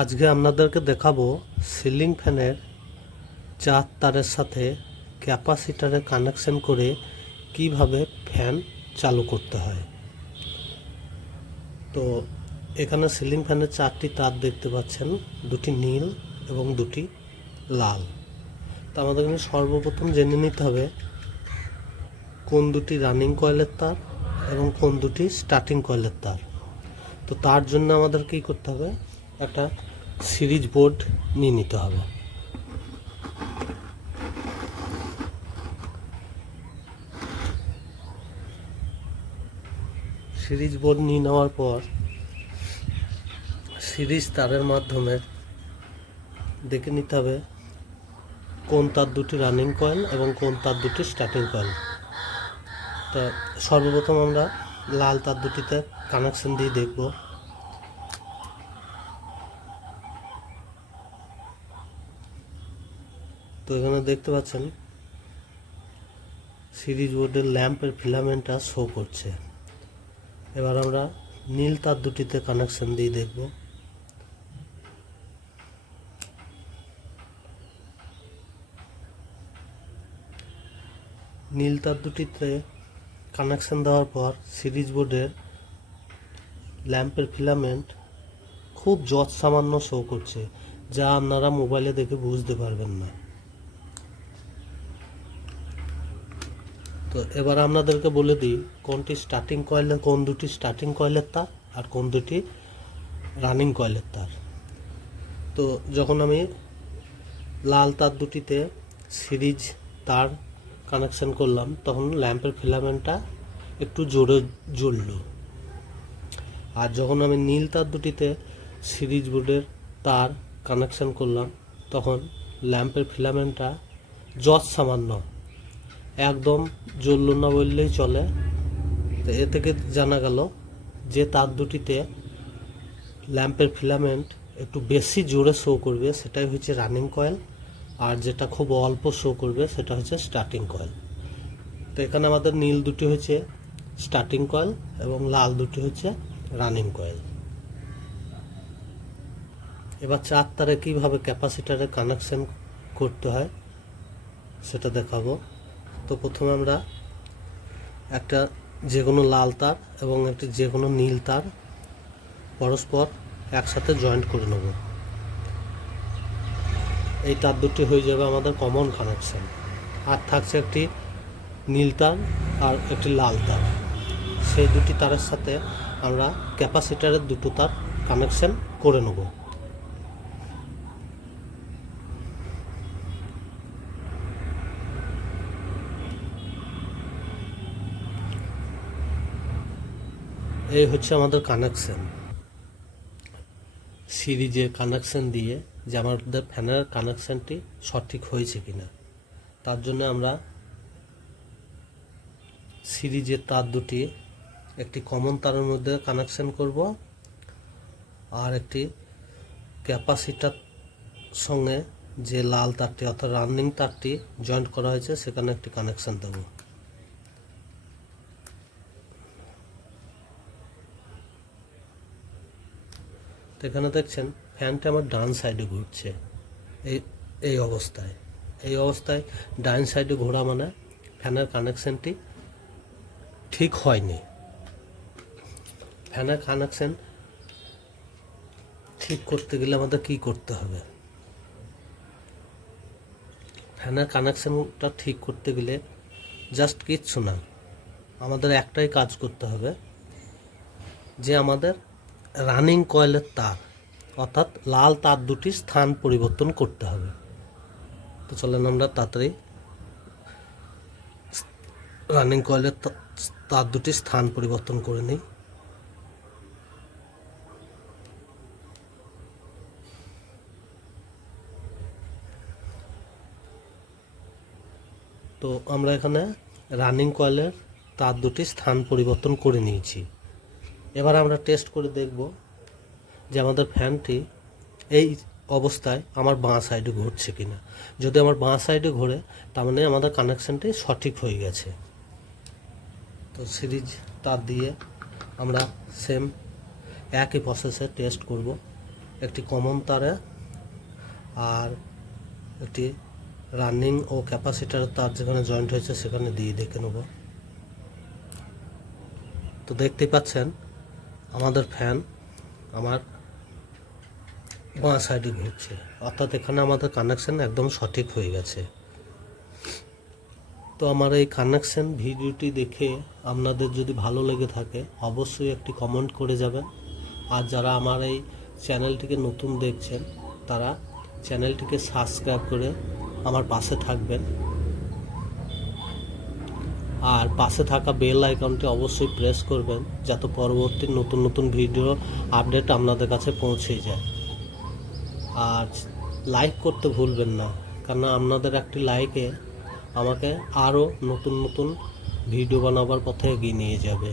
আজকে আপনাদেরকে দেখাবো সিলিং ফ্যানের 4 তারের সাথে ক্যাপাসিটরে কানেকশন করে কিভাবে ফ্যান চালু করতে হয়। তো এখানে সিলিং ফ্যানের 4টি তার দেখতে পাচ্ছেন, দুটি নীল এবং দুটি লাল। তো আমাদের কিন্তু সর্বপ্রথম জেনে নিতে হবে কোন দুটি রানিং কয়েলের তার এবং কোন দুটি স্টার্টিং কয়েলের তার। তো তার জন্য আমাদের কী করতে হবে, একটা সিরিজ বোর্ড নিয়ে নিতে হবে। সিরিজ বোর্ড নিয়ে নেওয়ার পর সিরিজ তারের মাধ্যমে দেখে নিতে হবে কোন তার দুটি রানিং কয়েল এবং কোন তার দুটি স্টার্টিং কয়েল। তা সর্বপ্রথম আমরা লাল তার দুটিতে কানেকশন দিয়ে দেখব। তো এখানে দেখতে পাচ্ছেন সিরিজ বোর্ডের ল্যাম্পের ফিলামেন্টটা শো করছে। এবার আমরা নীল তার দুটিতে কানেকশন দিয়ে দেখব। নীল তার দুটিতে কানেকশন দেওয়ার পর সিরিজ বোর্ডের ল্যাম্পের ফিলামেন্ট খুব যৎ সামান্য শো করছে, যা আপনারা মোবাইলে দেখে বুঝতে পারবেন না। তো এবার আপনাদেরকে বলে দিই কোনটি স্টার্টিং কয়েলের, কোন দুটি স্টার্টিং কয়েলের তার আর কোন দুটি রানিং কয়েলের তার। তো যখন আমি লাল তার দুটিতে সিরিজ তার কানেকশন করলাম তখন ল্যাম্পের ফিলামেন্টটা একটু জোরে জ্বলল। আর যখন আমি নীল তার দুটিতে সিরিজ বোর্ডের তার কানেকশন করলাম তখন ল্যাম্পের ফিলামেন্টটা যৎ সামান্য, একদম জ্বলল না বললেই চলে। তো এ থেকে জানা গেল যে তার দুটিতে ল্যাম্পের ফিলামেন্ট একটু বেশি জোরে শো করবে সেটাই হচ্ছে রানিং কয়েল, আর যেটা খুব অল্প শো করবে সেটা হচ্ছে স্টার্টিং কয়েল। তো এখানে আমাদের নীল দুটি হচ্ছে স্টার্টিং কয়েল এবং লাল দুটি হচ্ছে রানিং কয়েল। এবার 4 তারে কীভাবে ক্যাপাসিটারে কানেকশন করতে হয় সেটা দেখাবো। তো প্রথমে আমরা একটা যে কোনো লাল তার এবং একটি যে কোনো নীল তার পরস্পর একসাথে জয়েন্ট করে নেব। এই তার দুটি হয়ে যাবে আমাদের কমন কানেকশন। আর থাকছে একটি নীল তার আর একটি লাল তার, সেই দুটি তারের সাথে আমরা ক্যাপাসিটারের দুটো তার কানেকশন করে নেব। এই হচ্ছে আমাদের কানেকশন, সিরিজে কানেকশন দিয়ে যে আমাদের ফ্যানের কানেকশনটি সঠিক হয়েছে কিনা তার জন্য আমরা সিরিজের তার দুটি একটি কমন তারের মধ্যে কানেকশন করব আর একটি ক্যাপাসিটার সঙ্গে যে লাল তারটি অর্থাৎ রানিং তারটি জয়েন্ট করা হয়েছে সেখানে একটি কানেকশন দেব। তো এখানে দেখছেন ফ্যানটা আমার ডান সাইডে ঘুরছে। এই অবস্থায় ডান সাইডে ঘোরা মানে ফ্যানের কানেকশনটি ঠিক হয়নি। ফ্যানের কানেকশন ঠিক করতে গেলে আমাদের কি করতে হবে, ফ্যানের কানেকশনটা ঠিক করতে গেলে জাস্ট কিচ্ছু না, আমাদের একটাই কাজ করতে হবে যে আমাদের রানিং কয়েলের তার অর্থাৎ লাল তার দুটি স্থান পরিবর্তন করতে হবে। তো চলেন আমরা তাড়াতাড়ি রানিং কয়েলের তার দুটি স্থান পরিবর্তন করে নিই। তো আমরা এখানে রানিং কয়েলের তার দুটি স্থান পরিবর্তন করে নিয়েছি। এবার আমরা টেস্ট করে দেখব যে আমাদের ফ্যানটি এই অবস্থায় আমার বাঁ সাইডে ঘুরছে কিনা। যদি আমার বাঁ সাইডে ঘোরে তার মানে আমাদের কানেকশানটি সঠিক হয়ে গেছে। তো সিরিজ তার দিয়ে আমরা সেম একই প্রসেসে টেস্ট করব। একটি কমন তারে আর একটি রানিং ও ক্যাপাসিটারের তার যেখানে জয়েন্ট হয়েছে সেখানে দিয়ে দেখে নেব। তো দেখতেই পাচ্ছেন আমাদের ফ্যান আমার বাঁ সাইডে ঘুরছে, অর্থাৎ এখানে আমাদের কানেকশন একদম সঠিক হয়ে গেছে। তো আমার এই কানেকশন ভিডিওটি দেখে আপনাদের যদি ভালো লেগে থাকে অবশ্যই একটি কমেন্ট করে যাবেন। আর যারা আমার এই চ্যানেলটিকে নতুন দেখছেন তারা চ্যানেলটিকে সাবস্ক্রাইব করে আমার পাশে থাকবেন, আর পাশে থাকা বেল আইকনটি অবশ্যই প্রেস করবেন যাতে পরবর্তী নতুন নতুন ভিডিও আপডেট আপনাদের কাছে পৌঁছে যায়। আর লাইক করতে ভুলবেন না, কারণ আপনাদের একটি লাইকে আমাকে আরও নতুন নতুন ভিডিও বানাবার পথে এগিয়ে নিয়ে যাবে।